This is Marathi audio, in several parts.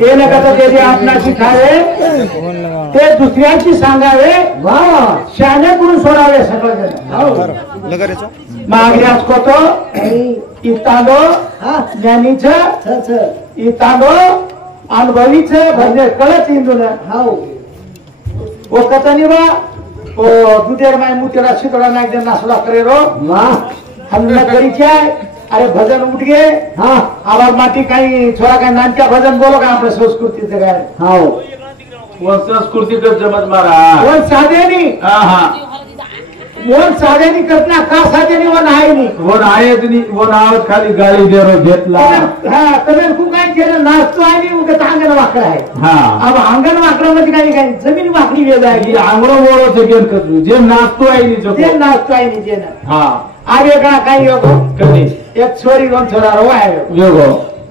ते नका ते आपणाची खावे ते दुसऱ्याची सांगावे शाने करून सोडावे सगळं मागण्यास कोतो इतांदो ज्ञानीच इतांदो अनुभवीच भजन कळत इंदून ओ कथनी बा ओ दुधेर माय मुतेरा शितोडा नाक दे नासला करे रो हमने करी चाय अरे भजन उठ गए आवाज माटी काही छोरा काही नानक्या भजन बोलो का आपल्या संस्कृतीचं काय वो संस्कृती कर जमत मारा वो साधेनी वो साधेनी करना का साधेनी वो नाही वो नायत नी वो नावत खाली गाडी देरो घेतला कमेल ku काय केलं नाचतो आणि उगत अंगण वाकडं आहे अब अंगण वाकडं मध्ये काही काही जमीन वाकडी वेगळी आहे आंगरो बोलो ते गेन करतो जे नाचतो आहे नी जे नाचतो आहे नी जे हा आगे का काही योगो कधी एक छोरी दोन छोरा रो आहे योगो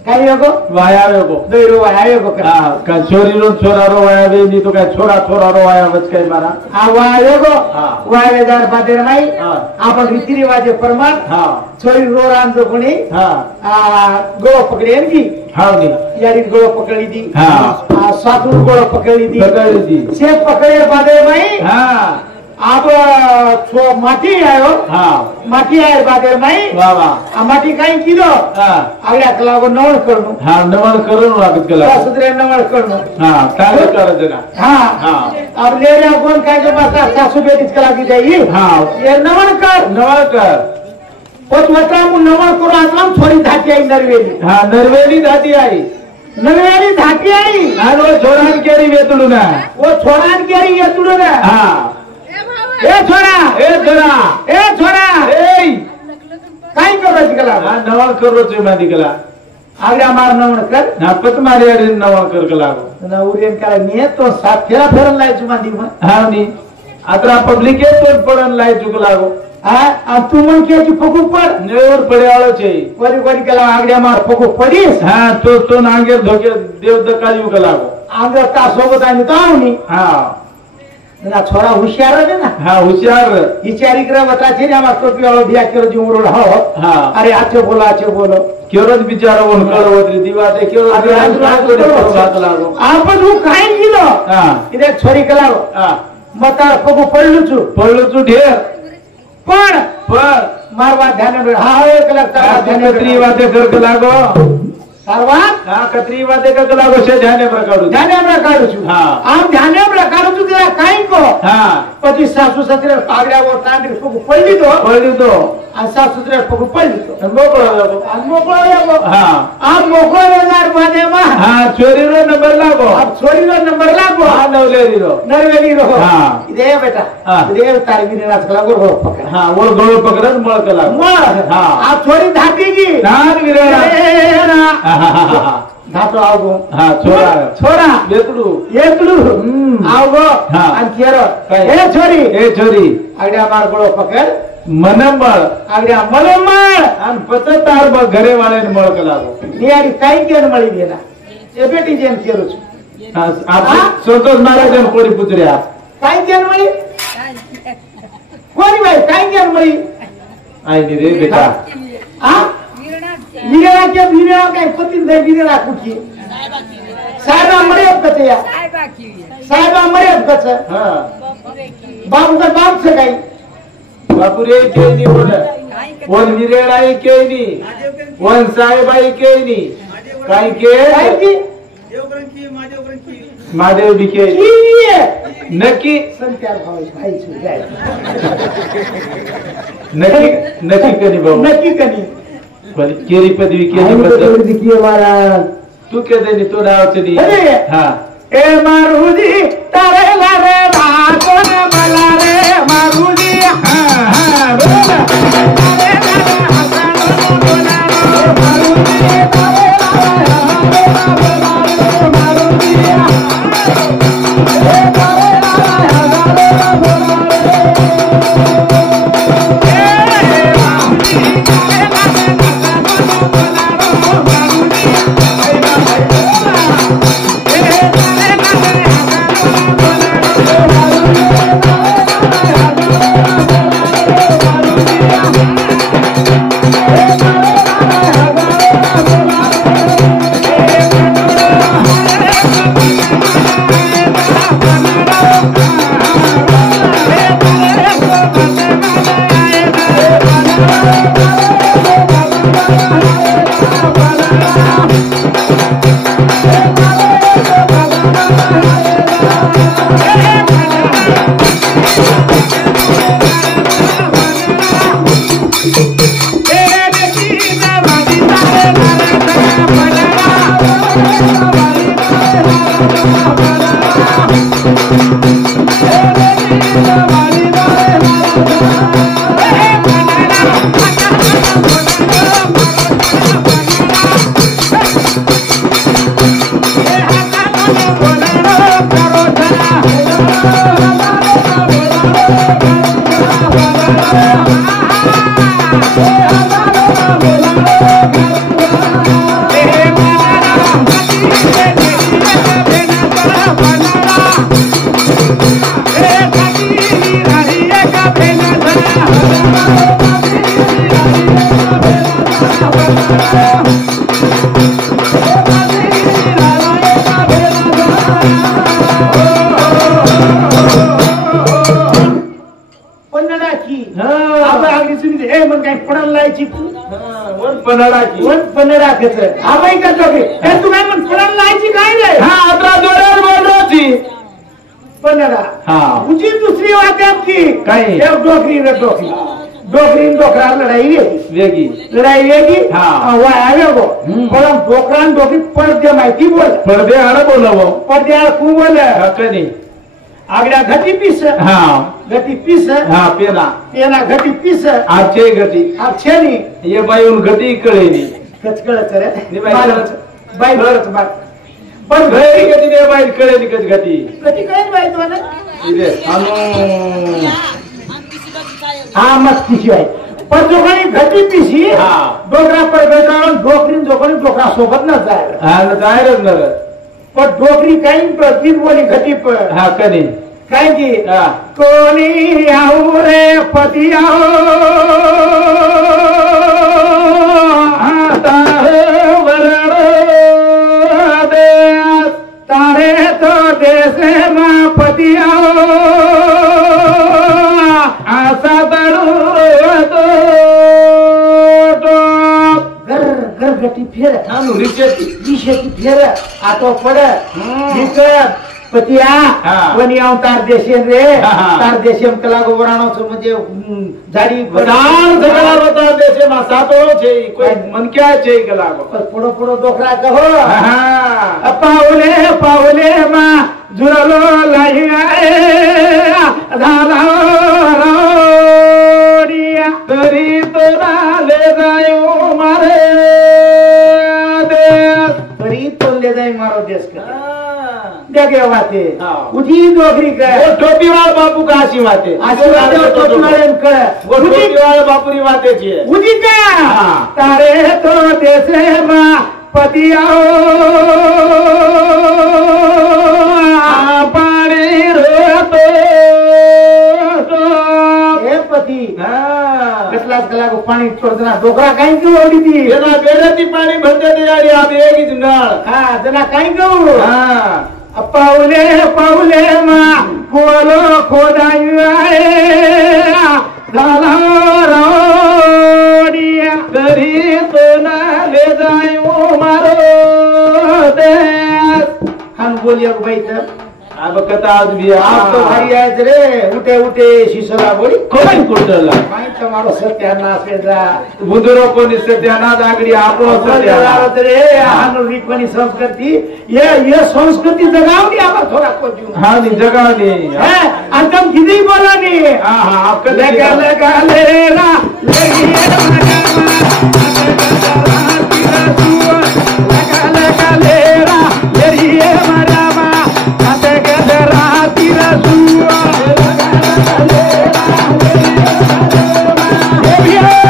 काही योगो वाया योगो दोरो आहे योगो का छोरी रो छोरा रो वाया वे नी तो काय छोरा छोरा रो वाया वच काय मारा वा योगो वायेदार बादेर नाही आपण रीती रिवाज प्रमाण छोरी रो रांजो कोणी गोळ पकडेन की हावनी यारी गोळ पकडी दी सातूर गोळ पकडी दी से पकड़े बादेर नाही आप माटी आयो माटी आये बादेर नाही माटी काही किलो आगळ्या कलागो नवळ करणं नवळ करून लागत कला सुधरे नवळ करणं काय करायचं ना अब ले रहा कोण काय के पास सासू बेटीच कला की जाई ये नवळ कर पोचवता मु नवळ करू आतला थोडी धाटी आई नरवेली नरवेली धाटी आई नरवेली धाटी आई आणि वो छोरान केरी वेतुडू ना वो छोरान केरी वेतुडू ना ए छोरा काय करायचं कला नवळ करोच मादी कला आग्या मार नवळ कर नापत मारी अरे नवळ कर कला नवरेन काय नियत तो सात फेरा फेरन लायची मादी नी आता पब्लिक तो पडन लाय चुक लागो तू मग की फुकू पड नेवर पड्याळो छे वरी वरी केला आग्या मार फुकू पडीस तो नांगेर धोके देव दकायू का लागो आंगर ता सोबत आणि तावनी ना छोरा होशियार है ना होशियार विचारी करे बता छे ना मार टोपी वाला बिया केरो जो उड़ो हो अरे अच्छे बोलो केरोज बिचारा वन कळवतरी दिवा ते केरोज बात लागो आपण तू काय किलो इथे छोरी कलाव मता पगो पडलू ढेर पण मारवा ध्यान एक लगता कत्री वादे कर लागो सर्वात कत्री वादे का लागो से ध्याने प्रकारू छु आम ध्याने प्रकारू छु तेरा काई को पति सासू ससुरे पागड्या वर तांडी पगो पडली तो आणि सासू ससुरे पगो पडली तो मोकळो यागो आम मोकळो येणार माने मा छोरी रो नंबर लागो अब छोरी रो नंबर लागो नरवेली रो इदे बेटा इदे तारी बिने नाच लागो रो पकड वर गोळ पकडन मळ कला आ छोरी धाटी की नान विरेना धातो आवगो छोरा येतडू आवगो आणि केरो ए छोरी आगड्या मार गोळो पकड मनंबळ आगड्या मनंबळ आणि पततार ब घरे वाले मळ कलागो नियारी काही केन मळी देना ए बेटी जेन केरो छु आप संतोष महाराज कोडी पुत्र्या काही केन मळी कोणी बाई काही केन मळी आई नी रे बेटा विरेला के विरेला काय पती दे विरेला कुठी साहेबा मर्याद कसे या साहेबा मर्याद कसे बाबू का बाप से काही बापू रे के नी वन विरेलाई के नी वन साहेबाई के नी काय के महादेव बिके नक्की संत्यार भाई नक्की कनी बाबू नक्की कनी केरी पदवी केली किए महाराज तू के देनी तो नाव चली ए मारुजी तारे लारे रातो ने मला रे मारुजी बोला तारे लारे हसनो बोला मारुजी तारे लारे मारुजी ए तारे लारे हसनो बोला दुसरी बात है आपकी डोकरी डोकरी डोकरा लड़ाई वेगी डोकरा डोकरी पडदे माहिती बोल पडदे आला बोलावं पडदे तू बोल कधी आगड्या घटी पीस घटी पीस पेना पेना घटी पीस आजचे घटी आजचे नी ये बाई घटी कळेली कचकळत रे बाई भरत बाग पण घरी कधी दे बाई कळेली कधी घटी कळेल बाई तुम्हाला इथे हा मस्तीची आहे पण दोघांनी घटी पिशी डोकरा पर डोकरी डोकरा सोबत न जायरच न पण डोकरी काही तीन बोली घटी पर कधी काय की कोणी आऊ रे पती तारे तो देश में पति आशा घरगटी फेर रिशेची फेर आतो पड पतिया कोणी तार देशेन रे तार देशेम कला गोबराणो म्हणजे झाडी बदान सगळा होता देशे मा सातो छे कोई मनक्या छे कला पुढो पुढो डोकरा कहो पावले पावले मा जुरलो लाई धारा रोडिया तरी तो ले जायो मारे देश तरी तो ले जाय मारो देश का देखे वाते उठी डोकरी का टोपी वाला बापू का आशी वाते टोपी वाले टोपी वाला बापूरी वाते छे उठी का तारे तो देशे मा पति पाणी रोतो हे पती कसलाच कला को पाणी छोडतना डोकरा काही घेऊ ओढी ती जना बेरती पाणी भरते ते याडी आप एकी जुंगाळ जना काही घेऊ पावले पावले मा कोलो खोदाई झाला रोडिया तरी सोना ले जायो मारो देश हम बोलिया बाई तर अब कथा आज भी आप तो भाई आज रे उठे उठे शिशोला बोली कोण कुटला माई તમારો સત્યાનાશ પેદા बुंदरो कोणी सत्यानाश आगडी आपलो सत्यानाश रे आनो રીતની સંસ્કૃતિ ये संस्कृति जगावली आम्हाला थोडा कोजू हां नी जगावली है अंतम किती बोलानी हां हां आपका लगा लगा लेरा लगी लगा लगा लेरा लेरिए मरामा आते के राती रसुआ Yeah.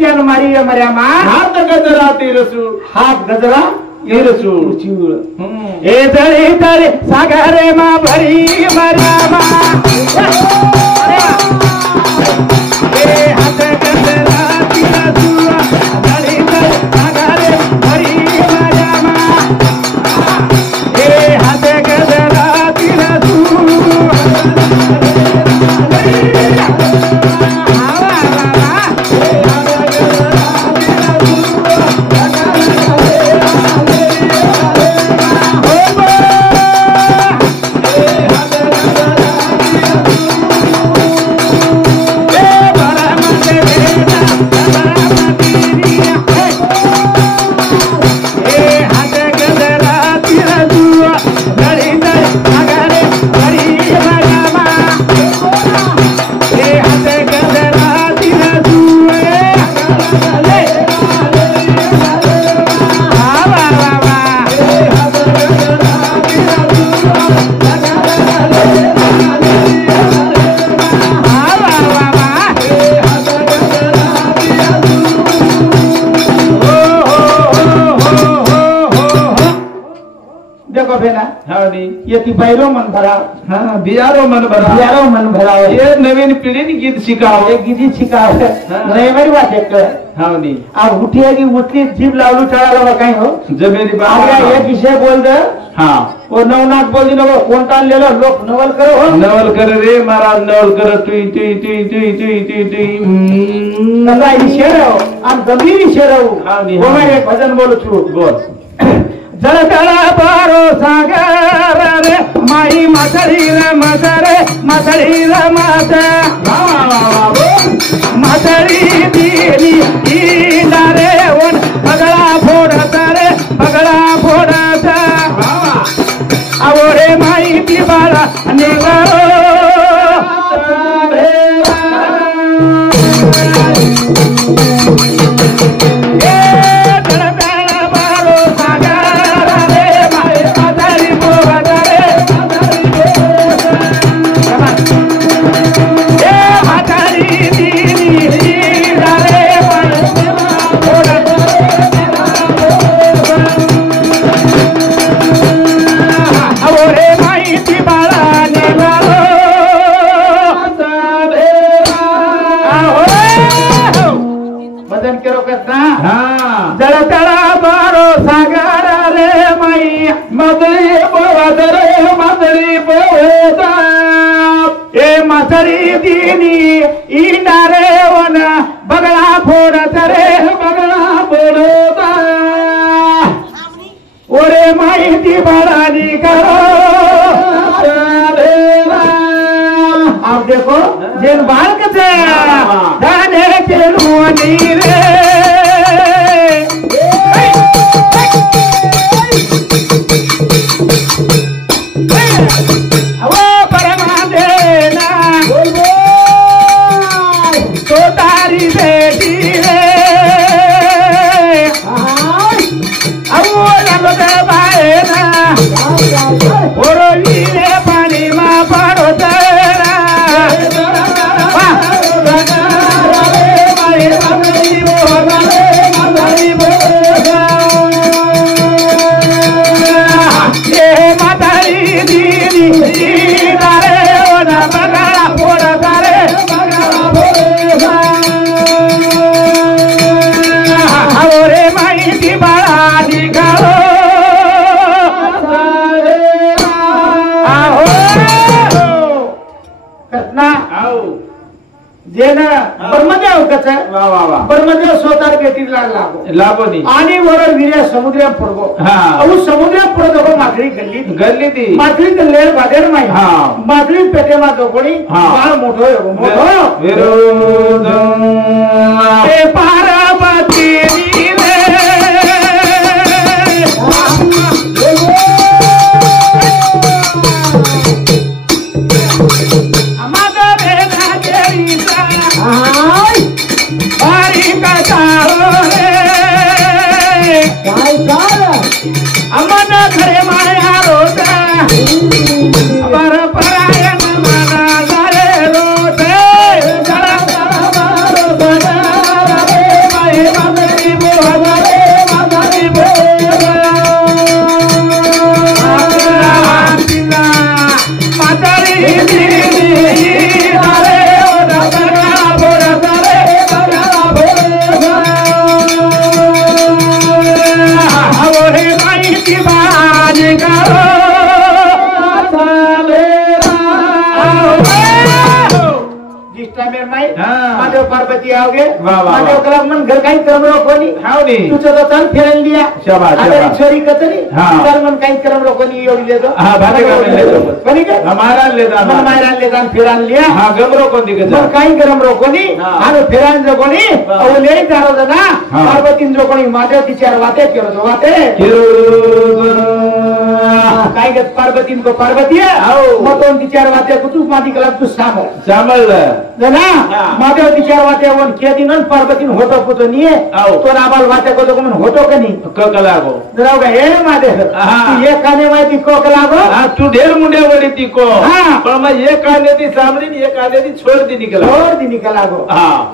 त्यान मारी मर्यामा हात गजरा तिरसू हात गजरा तिरसू ए जळे तळे सागरे मा भरी मर्यामा ए हात गजरा तिरसू जळे तळे सागरे भरी मर्यामा ए हात गजरा तिरसू ये बैरो मन भरा हाँ बियारो मन भरा ये नवीन पिढीने गीत शिकाव एक गीत शिकाव नाही बरी बात एक हाँ नी अब उठिएगी उठली जीव लावलू चढ़ा कहीं हो जब मेरी बात एक विषय बोल दे हाँ वो नवनाथ बोल दी नो कौन ले लो लोग नवल करो हो नवल कर रे महाराज नवल कर तुई तुई तुई तुई तुई तुई तुई नला शेर हो हम गंभीर शेर हो वो मैं एक भजन बोलू छू बोल जल तळा बारो सागर रे माई मथरी रे मथरी रे मथरी दीनी ईला रे ओन बगळा फोडता आवो रे माई ती बाळा निगरो मथरी दीनी ईला रे वन बगळा फोडता ओरे माहिती बड़ानी करो आप देखो जिन बालक से जाने के लुआनी रे पानी में पड़ो तेरा ब्रह्मदेव स्वतः भेटी लागो आणि वर विर्या समुद्रात पडगो अहो समुद्रात पडतो माथळी गल्ली ती माथळी गल्ले बादेर माई माथळी पेटे मा दोकोणी बाळ मोठो विरोध ए पार्वती अमन घरे माया रोता परपरायण मना घरे रोते जरा की बाज करो महादेव पार्वती आओगे महादेव कला मन घर काही क्रम रोकोनी तुझं तो चाल फिरायला लिया ईश्वरी कतरी तर मन काही क्रम रोकोनी एवढी लेतो कोणी काय महाराज लेता फिरायला लिया गमरो कोणी काही गरम रोकोनी आणि फिरायला जो कोणी ले जारो ना पार्वती जो कोणी महादेव तिच्यावर वाते केलो जो वाते काय गत पार्वती को पार्वती मग तो तिच्यावर वाते तू माती कला तू सांभाळ ना महादेव तिच्यावर वाते वन के दिन पार्वती होतो पुतो निये तो नाबाल वाते को तो मन होतो का नाही कलागो जराव का हे महादेव ये काने माहिती को कलागो तू ढेर मुंडे वडी ती को पण मग एक काने ती सामरी एक काने ती छोड़ दी निकलागो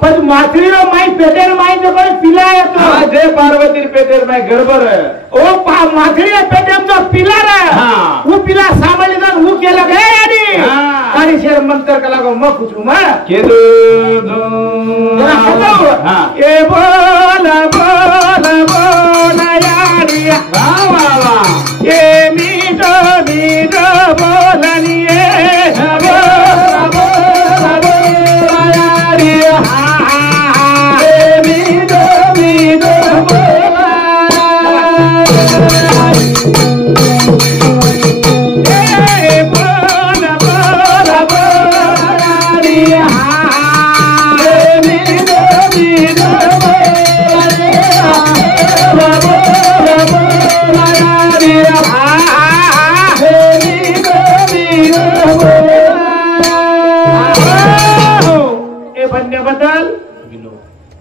पण माथरीरो माई पेटेर माई जो कोई पिला है तो जे पार्वती पेटेर माई गड़बड़ है ओ माथरी पेटेर जो पिला रे वो पिला सामली जन वो केला गए यानी आणि शेर मंत्र कलागो मग कुछ मग केदो ए बोला बोला बोला यारिया वाह वाह वाह ये मीठो मीठो बोलनी है बोला बोला बोला यारिया ये मीठो मीठो बोला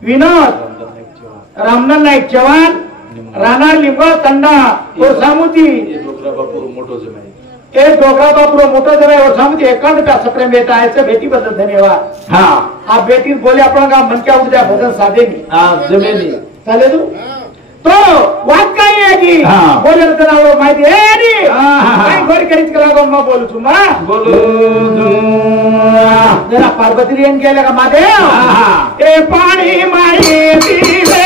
विनोद रामनाथ नाईक जवान राणा लिंबा तंडा और सामुती एक डोगरा बापुरो मोटो जरा और सामुती 51 रुपया सप्रे बेटा ऐसे बेटी बदल धन्यवाद हाँ आप बेटी बोले अपना का मन क्या उठ जाए भजन साधे नहीं जमेनी चाले तू तो वाद काय आहे की बोले तर नाव माहिती आहे नी काय घर करीत कलागो मग बोलू तू मा बोलू जरा पार्वती रेन गेला का महादेव ए पाणी माई दिले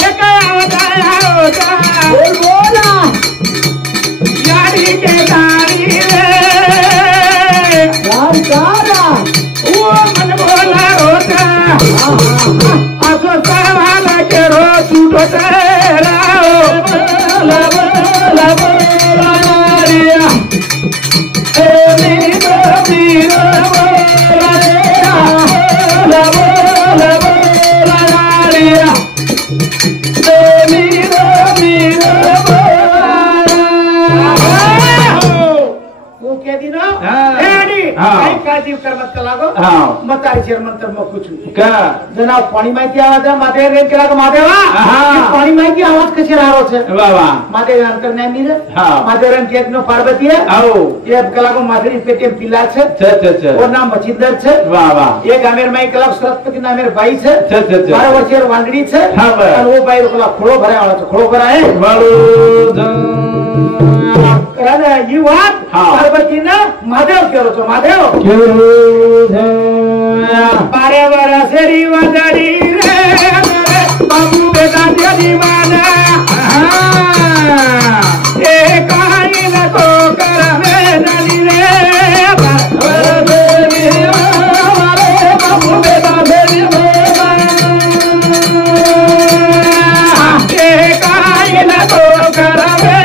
ये काय होता बोला यारी के दारी रे वो मन बोला होता असो सावाला के रो छूटो तेरा बोला बोला बोला रिया ए मीरो मीरो बोला बोला बोला बोला रिया ए मीरो मीरो बोला वो के दिनो काय काय दिव करमत कलागो मत आई शेर मंत्र मग कुछ का जना पाणी माहिती आवाज महादेव रेन केला महादेवा पाणी माहिती आवाज कशी राहो छे वाह वाह महादेव अंतर नाही मीर महादेव रेन केत नो पार्वती है आओ ये कलागो महादेव पेटे पिला छे और नाम मचिंदर छे वाह वाह ये गामेर माई कला सरस्वती नामेर बाई छे 12 वर्षेर वांगडी छे और वो बाई कला खोळो भराय वाला छे खोळो भराय राजा युवा पार्वती ना महादेव केलो छो महादेव बारे बारा सेरी वाजडी रे बाबू बेटा दीवाना ए कहानी न तो करवे नली रे बाबू बेटा दीवाना ए कहानी न तो करवे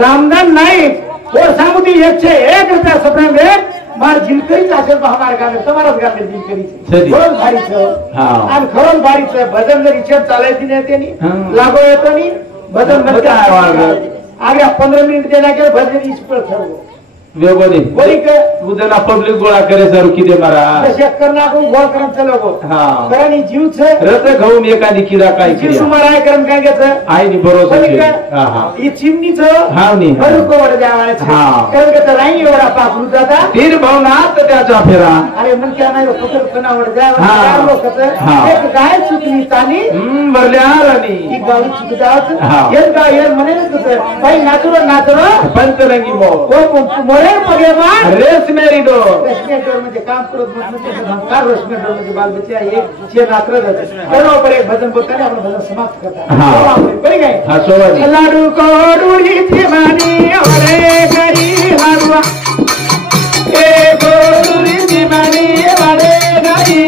रामदान नाईक और सामुदी 101 रुपया सपना में मार जिलकरी चाचर हमारे गाने તમારા ગાને जिलकरी છે ભારી છે આ ખરોન ભારી છે ભજન ને રિચેપ ચાલાતી ને તેની લાગો એ તો ની ભજન નથી આવ્યો આગે 15 મિનિટ દેના કે ભજન ઈસ પર થયો वेगोनी बोली के उदना पब्लिक गोळा करे सर किदे मारा चेक करना को गोळ करन चलो गो हां करनी जीव छे रत घाऊन एकानी किरा काय जीव सुमाराय करन काय घेत आई नी भरोसा छे हां हां ई चिमनी छ हां नी बरु को वड जावाने छे करन के राई एवढा पाप रुताता तीन भावनात त्याचा फेरा अरे मन क्या नाही पकड कना वड जावा चार लोक एक गाय चुकली तानी वरल्यारानी ई गावी चुकदात एक गाय मने न भाई नाचरो पंचरंगी मो मोरे पगे मार रेस मेरी डो रेसमेडोर मध्ये काम करत म्हणजे धंकार रेसमेडोर मध्ये बाल बच्चा एक छे नात्र करो पर एक भजन बोलताना आपण भजन समाप्त करता हां पड़ी गए हां सोवानी लाडू कोडुरी थी मानी अरे गरी हरवा ए कोडुरी थी मानी अरे गरी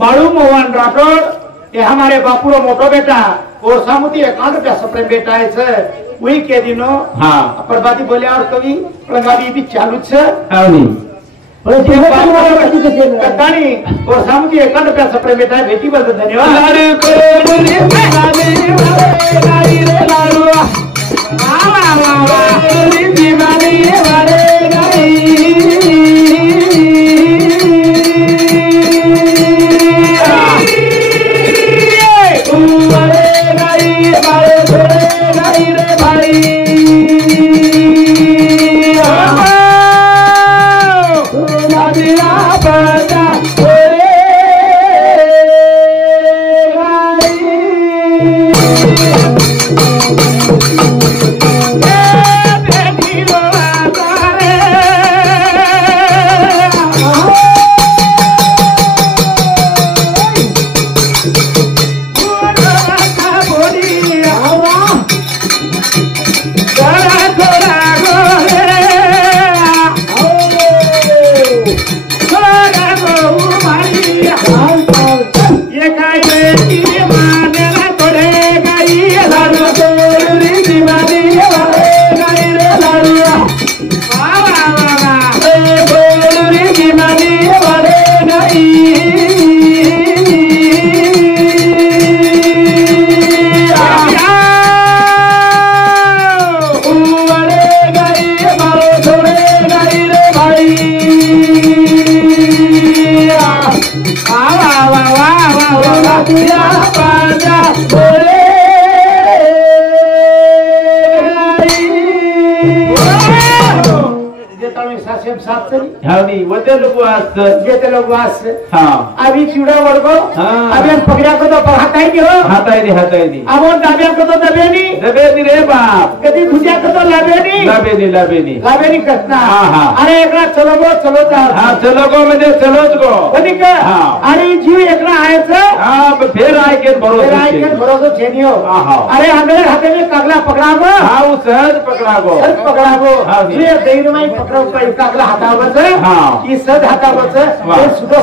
बाळू मोहन राठौड़ ये हमारे बापूरो मोटो बेटा और सामुती 1 रुपया सप्रेम बेटा है से वही के दिनो हां प्रभाती बोले और कवि प्रभाती भी चालू छे आवनी कटानी और सामुती 1 रुपया सप्रेम बेटा है बेटी बल धन्यवाद लाडू कोडुरी गाड़ी रे लाडू वाह वाह वाह कोडुरी गाड़ी वारे गाड़ी हावनी वते लोग वास जेते लोग वास हां अभी चूड़ा वर्गो अभी पकड़ा को तो हाताई नहीं हो हाताई नहीं अब दाबिया को तो दबे नहीं रे बाप कदी भुजिया को तो लाबे नहीं कसना हां हां अरे एकरा चलो जा हां चलो गो म्हणजे चलोच गो कदी का हां अरे जीव एकरा आयचं हां फिर आय के भरोसा छेनियो हां अरे अंदर हाथे में कागला पकड़ागो हां वो सहज पकड़ागो ये देर में पकड़ो पाई कागला हातावर से हां ई सद हातावर से ये सुधो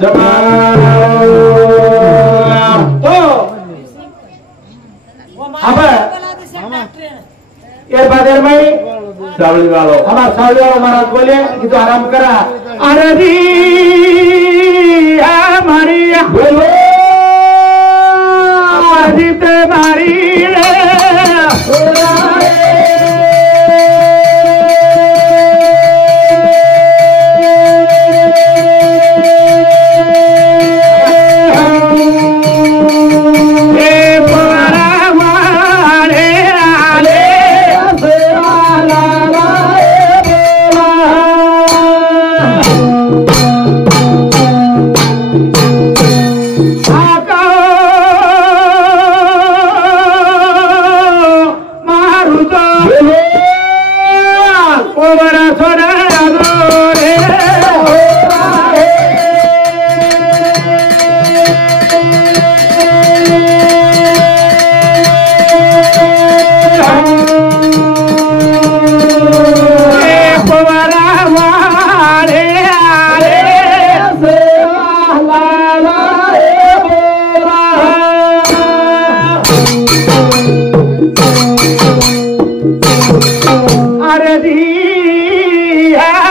संभालो तो अब ये बादर में सावली वालों महाराज बोले कि तो आराम करा अरे हमारी बोलो अजित मारी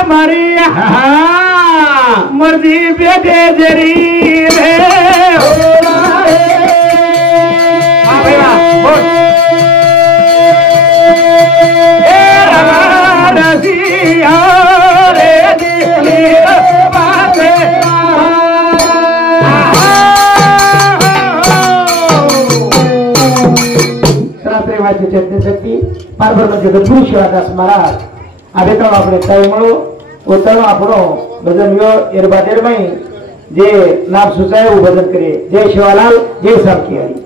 मारी मर्जी बेटे जरी रे प्रेमाची चेतनेशक्ती पार्बर म्हणजे गजू शिवादास महाराज आधे तो अपने कई मळो उतरो आपणो भजन यो एरबादेर में जे नाम सुचाए वो भजन करे जय शिवालाल जय सामकी हरी।